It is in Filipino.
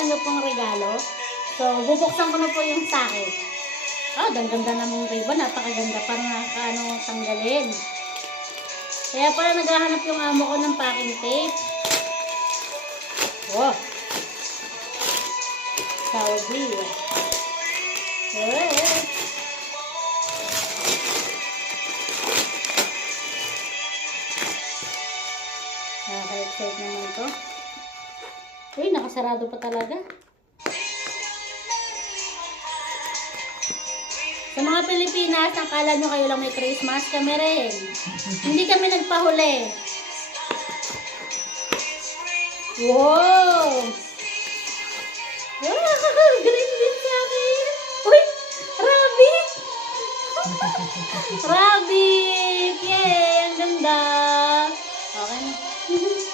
natanggap kong regalo. So, bubuksan ko na po yung sa akin. Ah, ganda naman yung ribbon. Napakaganda. Parang nakakaano tanggalin. Kaya pala naghahanap yung amo ko ng packing tape. Wow. Saudi. Nakaka-excite naman to. Uy, nakasarado pa talaga. Sa mga Pilipinas, akala nyo kayo lang may Christmas, kami rin. Hindi kami nagpahuli. Wow! Green din sa akin. Uy! Rabbit! Rabbit! Yay! Ang ganda! Okay na.